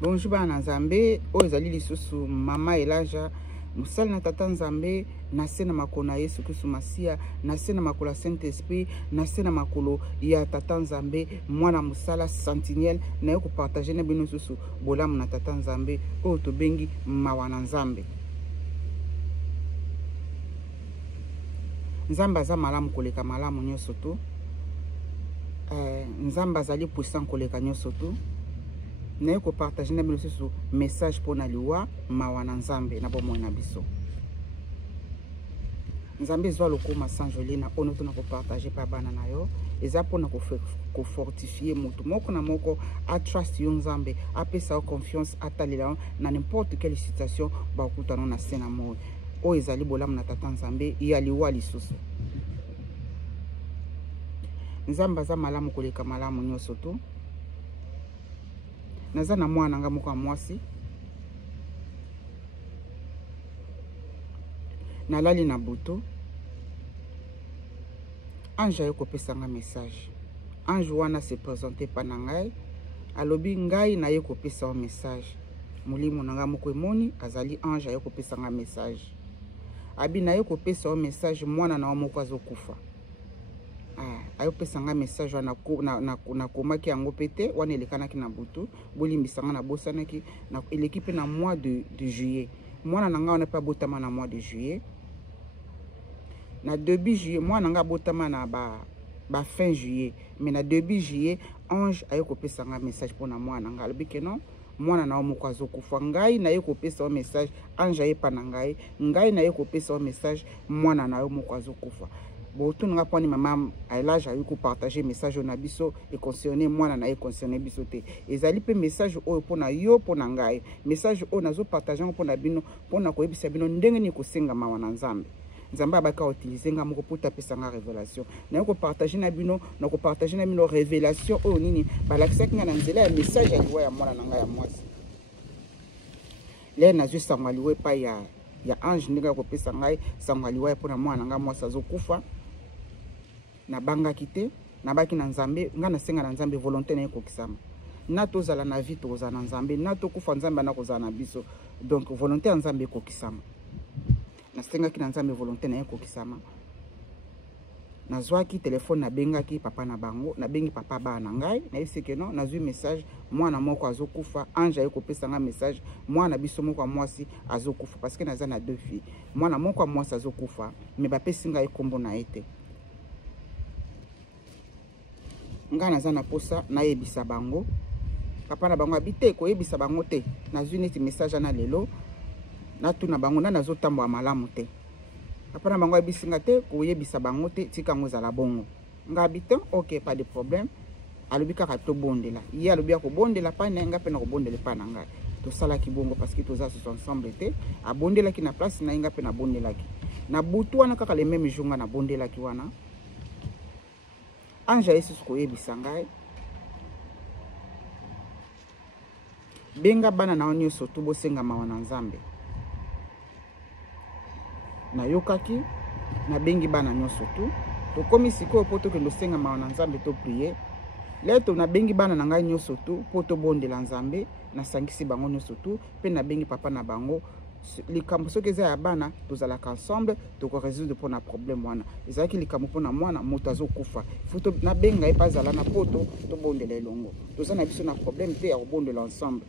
Bonjour bana Nzambe, o ezali lisusu mama Elaja, musali na tata Nzambe, nase na makolo na Yesu Kristo Masia, nase na makolo ya Saint-Esprit, nase na makolo ya tata Nzambe, mwana musala sentinelle, na yo partager na bino susu bolamu na tata Nzambe, o tobengi mawa na Nzambe. Nzambe aza malamu koleka malamu nyonso to. Nzambe azali puissant koleka nyonso to. Na yo partager na bino susu message pour na liwa mawa na Nzambe na bomoi na biso. Nzambe zwa lokoma sanjolina ono to na partager pa bana na yo eza pona ko fortifier mutu moko na moko a trust yo Nzambe a pesa o confiance atalela na n'importe quelle situation ba kutana na sena mo o ezali bolamu na tata Nzambe ya liwa lisusu. Nzambe aza malamu koleka malamu nyonso to. Naza na mwana nga moko mwasi nalali na buto ange ayo kopesa nga message. Ange wana se présenter pa na ngai alobi ngai na ye kopesa o message. Molimo na nga moko emoni azali ange ayo kopesa nga message. Abi na ye kopesa o message mwana na moko azokufa. Ayo pesa nga message na komaki yango pete wana elekanaki na butu bolimbisa nga na bosanaki na l'équipe na mois de juillet. Mwana na nga wana pa botama na mois de juillet. Na début juillet mwana nga botama na ba fin juillet, mais na début juillet ange ayo kopesa nga message pour na mwana nga lobi ke non mwana na moko azokufa. Ngai na ye kopesa o message ange aye pa na ngai na ye kopesa o message mwana na yo moko azokufa. Bon, tout le monde maman Elaja eu partager message na biso et concerné moi na concerné biso te. Ezali pe message o pona yo pona ngai. Message o nazo partager pona bino pona ko yebisa bino ndenge ni kosenga mawa na Nzambe. Nzambe abaka utiliser nga moko pota pesa nga révélation. Na ko partager na bino na ko partager na bino révélation o nini balakisaki nga na nzela ya message ya liwa ya mwana na ngai ya mwasi. Le nazo sangaliwe pa ya ange ndenge ko pesa ngai sangaliwa pona mwana nga mwasi azokufa. Na banga kite na baki na Nzambe nga na senga na Nzambe volonté na ekokisama na tozala na vie tozala na Nzambe na tokufa Nzambe na kozala na biso donc volonté ya Nzambe ekokisama na senga ki na Nzambe volonté na ekokisama na zwaki telefone na bengaki papa na bango na bengi papa ba na ngai na eseke no na zwi message mwana moko azokufa ange ayekopesa nga message mwana biso moko mwasi azokufa parce que naza na deux filles mwana moko mwasi azokufa mais bapesi ngai kombo na ete nga naza na posa na yebisa bango papa na bango abite ko yebisa bango te na zwi neti message na lelo na tuna bango na nazo tambo malamu te papa na bango abisinga te ko yebisa bango te tika ngozala bongo nga abite OK pas de problème alobi kaka to bondela ye alobi ko bondela pa na nga pe na ko bondela pa na nga to sala ki bongo parce que toza tous ensemble te abondela ki na place na nga pe na bondela ki na butu wana kaka le même jour nga na bondela ki wana ange yesu koyebisa ngai benga bana na nyonso to bosenga mawa na Nzambe na yokaki na bengi bana nyonso to komi sikoyo po tokende senga mawa na Nzambe to prier leto na bengi bana na ngai nyonso to po to bondela Nzambe na sangisi bango nyonso to pe na bengi papa na bango likambo soki eza ya bana tozalaka ensemble toko résoudre pona problème wana ezalaki likambo pona mwana moto azokufa futo na benga ye pazala na poto to bondela elongo toza na biso na problème te ya kobondela ensemble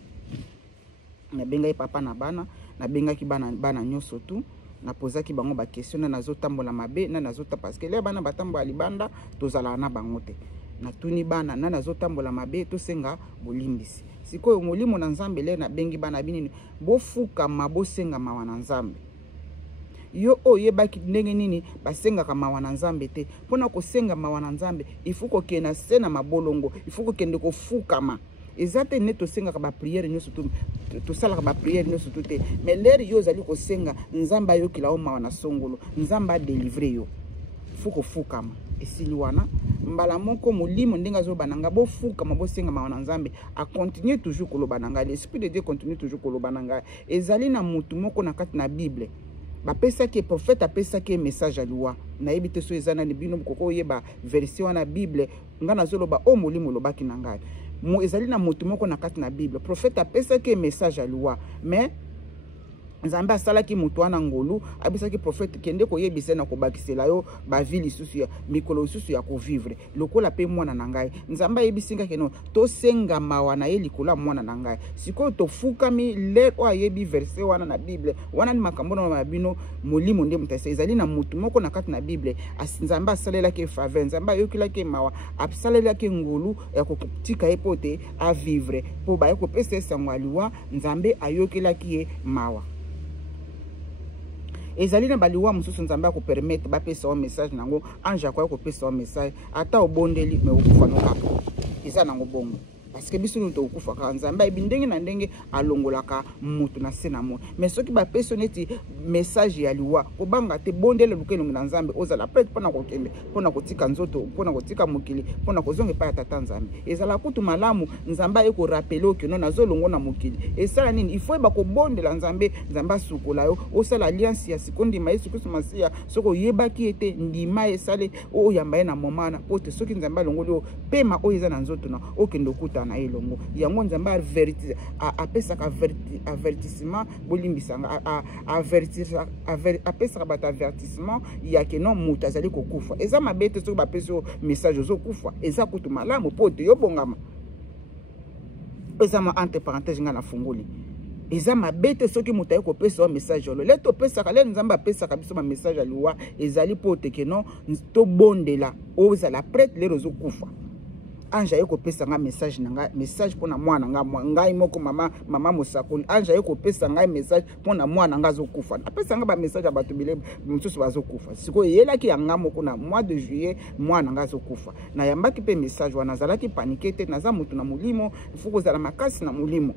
na benga ye papa na bana na bengaki bana nyonso tu na pozaki bango ba question na nazotambola mabe na nazota parce que le bana batambola libanda tozala na bango te na tuni bana na nazotambola mabe to senga bolimbisi sikoyo molimo na Nzambe le na bengi bana binini bofuka mabosenga mawa na Nzambe yo oyebaki ndenge nini basenga ka mawa na Nzambe te pona ko senga mawa na Nzambe ifuko kena sena mabolongo ifuko kende ko fukama ezate ne to senga ka ba prière nyoso to sala ka ba prière nyoso te mais l'air yo zali ko senga Nzamba yo kila o mawa na songolo Nzamba délivrer yo fuko fukama esili wana mbala moko molimo ndenga zo bananga bo fuka mabosenga mawa na Nzambe a continuer toujours koloba nanga l'esprit de Dieu continue toujours koloba nanga ezali na mutu moko na kati na Bible bapesa ki prophète apesa ki message à loi na yebite so ezana ni bino koko yeba version na Bible nga na zoloba o molimo lobaki na ngai ezali na motu moko na kati na Bible prophète apesaki message à loi mais Nzambe asalaki mutu wana ngolu abisaki prophète kende koyebisa na kobakisela yo ba ville isusu ya mikolo isusu ya kovivre lokola pe mwana na ngai Nzambe ayebisinga keno to senga mawa na ye likola mwana na ngai siko to fukami le o ayebi verset wana na Bible wana ni makambo na mabino molimo nde mutasa ezali na mutu moko na kati na Bible Nzambe asalelaki faveur Nzambe ayokilaki mawa asalelaki ngolu ya kotika epote a vivre po ba ko pesa sango aliwa Nzambe ayokilaki ye mawa ezali na baliwa mususu Nzambe ko permettre ba pesa un message nango anja kwa ko pesa un message ata obondeli me okufa no kaka eza nango bongo parce que biso nous to okufa ka Nzambe ibindenge na ndenge alongolaka mutu na sena mo mais soki ba pesa neti message ya liwa ko banga te bondele lukelo na Nzambe ozala prête pona ko kembe pona kotika nzoto pona kotika mokili pona kozonga pa tata Nzambe ezala kutu malamu Nzambe eko rappeler que non nazolongo na mokili esala nini il faut ba ko bondela Nzambe sukola yo osala alliance ya sikondi mayesu kusumasia soko yebaki ete ndima esale o yamba na momana pote soki Nzambe longolo pema o eza na nzoto na okendo kuta na elongo yango Nzambe apesaka avertissement bolimbisanga apesaka bata avertissement ya ke non mutu azali kokufa eza mabete soki bapeso message ozokufa eza kutu malamu pote yo bongama eza ma entre parenthèse nga na fungoli eza mabete soki mutu aye kopesa message olo le topesaka le Nzambe apesaka biso ma message aliwa ezali pote ke non to bondela ozala prête le ozokufa anja yeko pesa nga message nanga message pona mwana nga ngai moko mama musakoli anja yeko pesa nga message pona mwana nga zokufa apesa nga ba message abatubile msusu bazokufa siko yelaki yanga moko na mois de juillet mwana nga zokufa na yambaki pe message wana zalaki paniquete naza mutu na mulimo fuko zala makasi na mulimo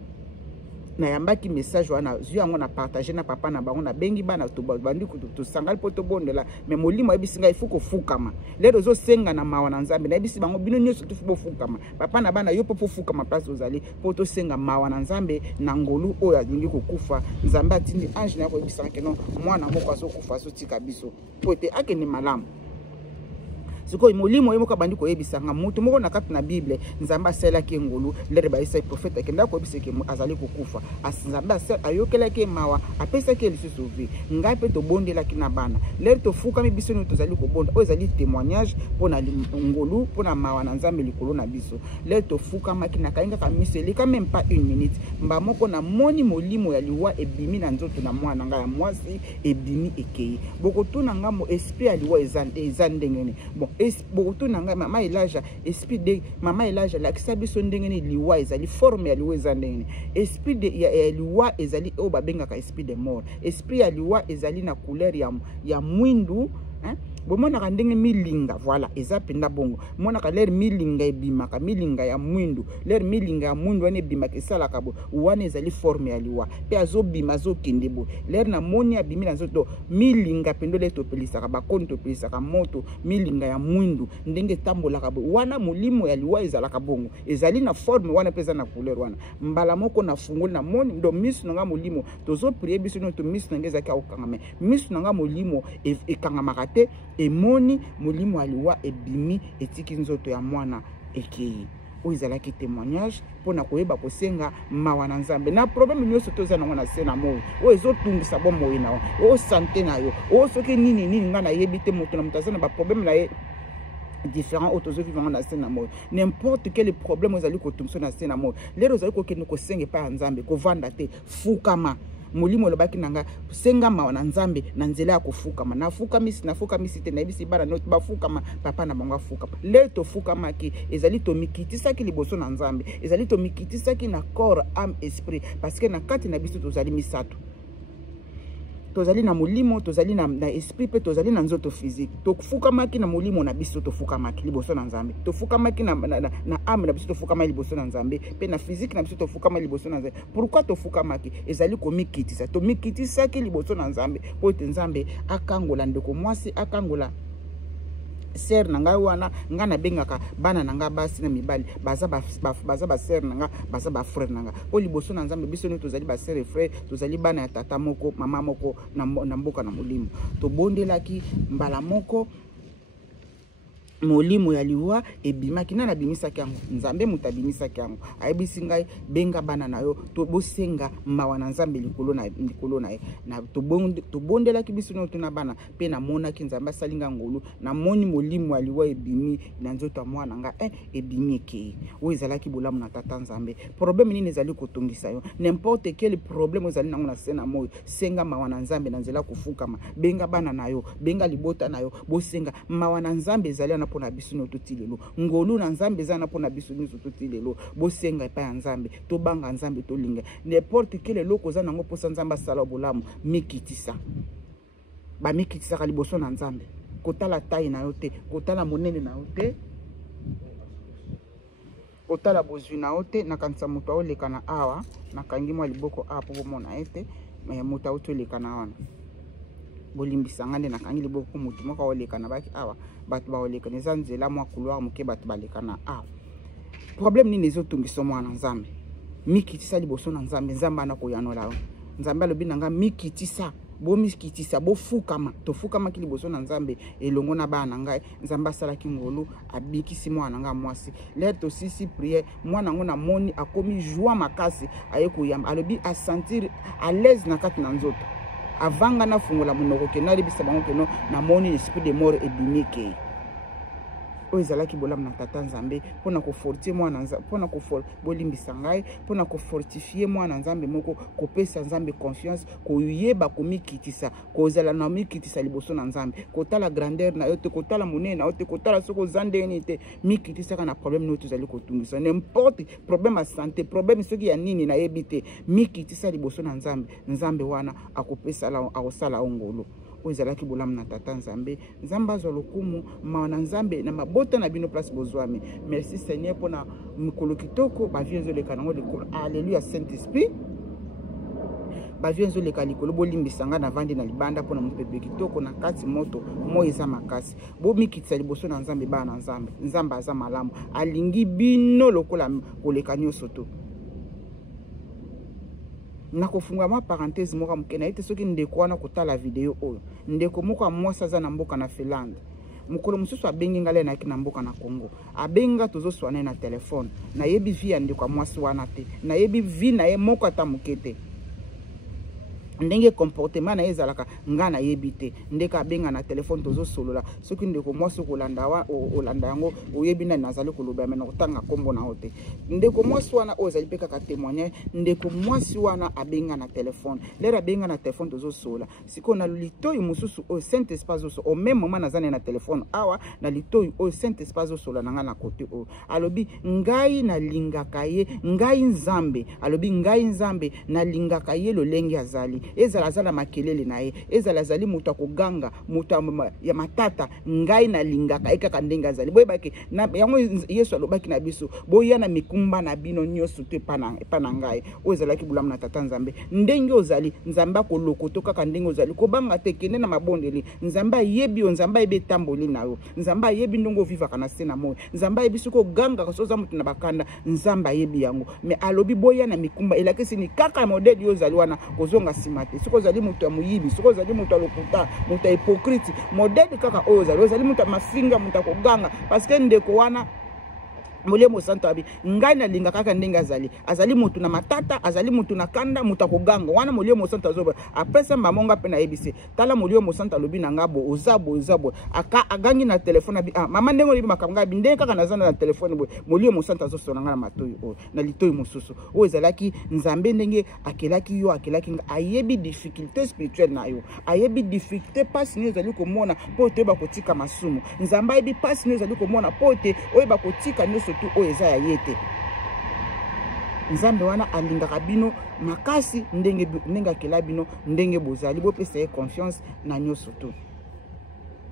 na yambaki message wana zui yango na partager na papa na bango na bengi bana to bandi to sangal poto bondela mais molimo ebisinga ifuko fukama lero zo senga na mawa na Nzambe na ebisi bango bino nyoso to fuko fukama papa na bana yo popo fukama place ozali poto senga mawa na Nzambe na ngolu oyo alingi kokufa Nzambe atindi ange na ko ebisanga keno mwana moko azokufa so tika biso pote akene malamu siko molimo yemo ka bandi ko yebisanga mutu moko na kati na Bible Nzambe asalaki ngolu lere ba isa prophète kenda ko biseke azali kokufa Nzambe ayokelaki mawa apesaki lisusu vi ngai pe to bondelaki na bana lere to fuka mi biso no tozali ko bonda ozali témoignage pona ngolu pona mawa na Nzambe likolo na biso lere to fuka maki na kainga ka miseli ka même pas une minute mba moko na moni molimo ya liwa ebimi na nzoto na mwana ngai ya mwasi ebimi ekei boko tuna ngamo esprit ya liwa ezandengene bon beaucoup nanga mama Elijah esprit de mama Elijah la kisabiso ndengene liwa ezali forme ya liwa ezandengene esprit de ya liwa ezali o babengaka esprit de mort esprit ya liwa ezali na couleur ya mwindu hein bomona ka ndenge milinga voilà eza penda bongo mona ka ler milinga ebimaka milinga ya mwindu ler milinga ya mwindu ane ebimaka esala kabo wana ezali forme ya liwa pe azobima azokende bo ler na moni abimi na nzoto milinga pendo le topelisaka bakoni topelisaka moto milinga ya mwindu ndenge tambolaka bo wana molimo ya liwa ezalaka bongo ezali na forme wana peza na couleur wana mbala moko na fungoli na moni ndo misu nanga molimo tozo prier biso no to misu nanga ezaki okangama misu nanga molimo ekangamaka te emoni molimo aliwa ebimi etiki nzoto ya mwana ekei oyo ezalaki témoignage pona koyeba kosenga mawa na Nzambe na problème nyonso toza nango na se na moyo oyo ezotungisa bomoi na o santé na yo o soki nini nga na yebi te moto na moto aza na ba problème na ye différents autres vivants na scène amour n'importe quel problème vous allez kotumso na scène amour les vous allez kokende ko senga pa Nzambe ko vanda te fukama molimo lobaki nanga senga mawa na Nzambe na nzela ya kofukama na fukamisi te na ibisi bara not ba fukama papa na bango fukama le to fukama ki ezali to mikitisa ki liboso na Nzambe ezali to mikitisa ki na corps âme esprit parce que na kati na biso tozali misato tozali na molimo tozali na esprit pe tozali na nzoto physique tofukamaki na molimo na biso tofukamaki liboso na Nzambe tofukamaki na âme na biso tofukamaki liboso na Nzambe pe na physique na biso tofukamaki liboso na Nzambe pourquoi tofukamaki ezali komikitisa to mikitisaki liboso na Nzambe po te Nzambe akangola ndeko mwasi akangola ser nanga wana nga na bengaka bana nanga basi na mibali baza ba ser nanga baza ba frère nanga po liboso na Nzambe biso no tozali ba ser et frère tozali bana ya tata moko mama moko na mboka na molimo to bondelaki mbala moko molimo ya liwa ebimaki na bimisaki yango nzambe muta bimisaki yango ayebisi ngai benga bana na yo to bosenga mawa na nzambe likolo na ye na tobondelaki biso no tuna bana pe na monaki nzambe asalinga ngolu na moni molimo ya liwa ebimi na nzoto ya mwana nga ebimi ke o ezalaki bolamu na tata nzambe problème nini ezali kotongisa yo n'importe quel problème ezali nango na sena moyo senga mawa na nzambe na nzela kufukama benga bana na yo benga libota na yo bosenga mawa na nzambe ezali na pona biso no totilelo ngolu na nzambe ezana pona biso no totilelo bosenga pa ya nzambe to banga nzambe to linga n'importe quel eloko za nango posa nzambe sala bolamu mikitisa ba mikitisa ka liboso na nzambe kotala taille na yo te kotala monene na yo te kotala bozwi na yo te nakanisa moto aoleka na awa nakangi mwa liboko awa po bomona ete moto aotoleka na wana bolimbisanga nde nakangi liboko motu moko aoleka na baki awa bato baoleka neza nzela mwa couloir moke bato baleka na awa problème nini ezotungisa mwana nzambe mikitisa liboso na nzambe nzambe ana koyanola yo nzambe alobi na nga mikitisa bomikitisa bofukama tofukamaki liboso na nzambe elongo na bana ngai nzambe asalaki ngolu abikisi mwana nga mwasi lere tosisi priere mwana ngo na moni akomi joie makasi aye koyamba alobi asentir à l'aise na kati na nzoto avanga na fungola monoko ke nalebisa bango keno na moni esprit de mort ebimike o ezalaki bolamu na tata nzambe mpona kofortier mwana nzambe mpona bolimbisa ngai mpona kofortifie mwana nzambe moko kopesa nzambe confiance koyeba komikitisa kozala na mikitisa liboso na nzambe kotala grandeur na yo te kotala monene na yo te kotala soki oza ndeni te mikitisaka na problème nayo tozali kotungisa n'importe problème ya santé problème soki ya nini nayebi te mikitisa liboso na nzambe nzambe wana akosala ngolo o ezalaki bolamu na tata nzambe nzambe azwa lokumu mawa na nzambe na mabota na bino place bozwami merci Seigneur mpona mikolo kitoko bavie ezoleka nango likolo alleluya saint esprit bavie ezoleka likolo bolimbisanga na vandi na libanda mpona mopepe kitoko na kati moto moi eza makasi bomikitisa liboso na nzambe bana na nzambe nzambe aza malamu alingi bino lokola koleka nyonso to nakofunga ma parenthèse moko moke na ete soki ndeko wana kotala video oyo ndeko moko amwasi aza na mboka na Finlande mokolo mosusu abengi ngai nayaki na mboka na Congo abenga tozoswana na telefone nayebi vi ya ndeko amwasi wana te nayebi vi na ye moko ata moke te ndenge comportement na ye ezalaka nga nayebi te ndeka abenga na telefone tozosolola soki ndeko mwasi olanda yango oyebi nani nazali koloba me na kotanga kombo na yo te ndeko mwasi wana oyo ezali mpe kaka témoignage ndeko mwasi wana abenga na telefone lere abenga na telefone tozosolola sikoyo na litoi mosusu oyo saint espace oso au même moment nazane na telefone awa na litoi oyo saint espace osolola na nga na kote oyo alobi ngai nalingaka ye ngai nzambe alobi ngai nzambe nalingaka ye lolenge azali ezala azala makelele na ye ezala azali moto akoganga moto ya matata ngai nalingaka ye kaka ndenge azali boyebaki yango yesu alobaki na biso boya na mikumba na bino nyonso te epa na ngai oyo ezalaki bolamu na tata nzambe ndenge ozali nzambe akolokoto kaka ndenge ozali kobanga te kende na mabondeli nzambe ayebi yo nzambe ayebi etamboli na yo nzambe ayebi ndenge ovivaka na se na moyo nzambe ayebi soki ogangaka so oza moto na bakanda nzambe ayebi yango me alobi boya na mikumba elakisi ni kaka modeli yo ozali wana kozonga nsima te soki ozali moto ya moyibi soki ozali moto ya lokuta moto ya hypocrite modeli kaka oyo ozali moto ya mafinga moto ya koganga parce que ndeko wana molemo santo abi ngai nalinga kaka ndenge azali moto na matata azali moto na kanda moto akoganga wana molemo santo azoba apesa mamonga pe na yebise tala molemo santo alobi na ngabo ozabo agangi na telefone abi mama ndenge olibi makambo abi ndenge kaka nazana na telefone boy molemo santo azosona nga na matoyi o na litoyi mosusu o ezalaki nzambe ndenge akelaki yo akelaki ayebi difficulté spirituelle na yo ayebi difficulté pasi ni ezali komona po te ba kotika masumu nzambe ayebi pasi ni ezali komona po te oyeba kotika nyonso tu oyo eza ya ye te nzambe wana alingaka bino makasi ndenge akela bino ndenge bozali bopesa ye confiance na nyonso tu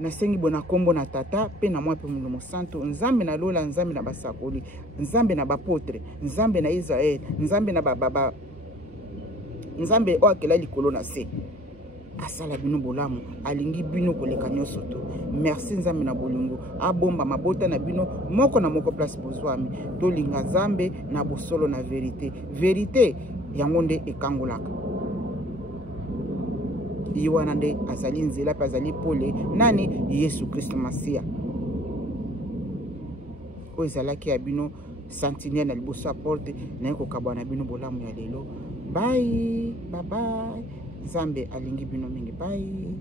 nasengi bona kombo na tata pe na mwa pe Molimo Santo nzambe na lola nzambe na basakoli nzambe na bapotre nzambe na Israel nzambe na nzambe oyo akela likolo na se asala bino bolamu alingi bino koleka nyonso to merci nzambe na bolingo abomba mabota na bino moko na moko place bozwami tolinga nzambe na bosolo na verite yango nde ekangolaka ye wana nde azali nzela pe azali pole nani Yesu Kristo Masia oyo ezalaki ya bino sentinelle na liboso ya porte naye kokabwa na bino bolamu ya lelo. Bye, bye bye. Nzambe alingi bino mingi. Bye.